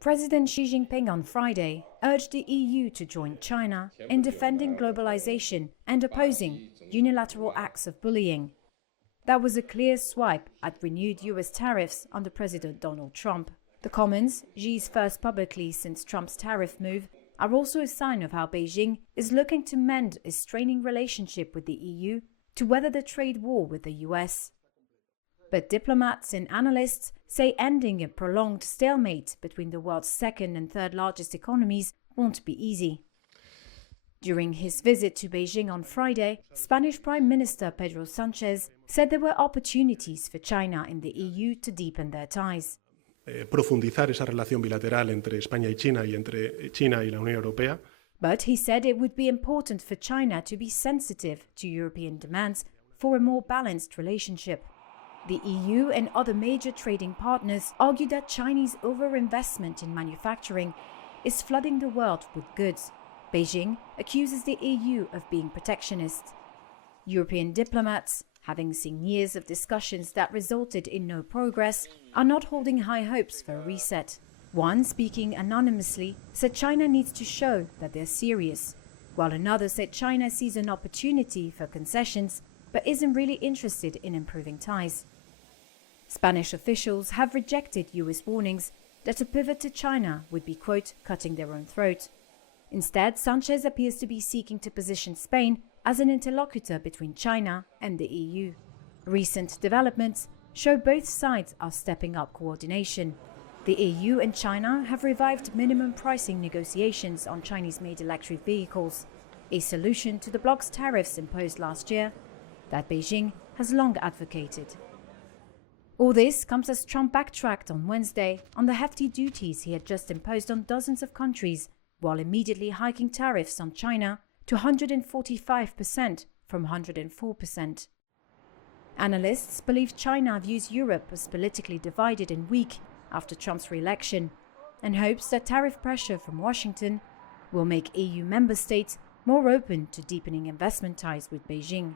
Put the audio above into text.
President Xi Jinping on Friday urged the EU to join China in defending globalization and opposing unilateral acts of bullying. That was a clear swipe at renewed US tariffs under President Donald Trump. The comments, Xi's first publicly since Trump's tariff move, are also a sign of how Beijing is looking to mend a straining relationship with the EU to weather the trade war with the US. But diplomats and analysts say ending a prolonged stalemate between the world's second and third largest economies won't be easy. During his visit to Beijing on Friday, Spanish Prime Minister Pedro Sánchez said there were opportunities for China and the EU to deepen their ties. Profundizar esa relación bilateral entre España y China y entre China y la Unión Europea. But he said it would be important for China to be sensitive to European demands for a more balanced relationship. The EU and other major trading partners argue that Chinese overinvestment in manufacturing is flooding the world with goods. Beijing accuses the EU of being protectionist. European diplomats, having seen years of discussions that resulted in no progress, are not holding high hopes for a reset. One, speaking anonymously, said China needs to show that they're serious, while another said China sees an opportunity for concessions but isn't really interested in improving ties. Spanish officials have rejected US warnings that a pivot to China would be, quote, cutting their own throat. Instead, Sánchez appears to be seeking to position Spain as an interlocutor between China and the EU. Recent developments show both sides are stepping up coordination. The EU and China have revived minimum pricing negotiations on Chinese-made electric vehicles, a solution to the bloc's tariffs imposed last year that Beijing has long advocated. All this comes as Trump backtracked on Wednesday on the hefty duties he had just imposed on dozens of countries, while immediately hiking tariffs on China to 145% from 104%. Analysts believe China views Europe as politically divided and weak after Trump's re-election, and hopes that tariff pressure from Washington will make EU member states more open to deepening investment ties with Beijing.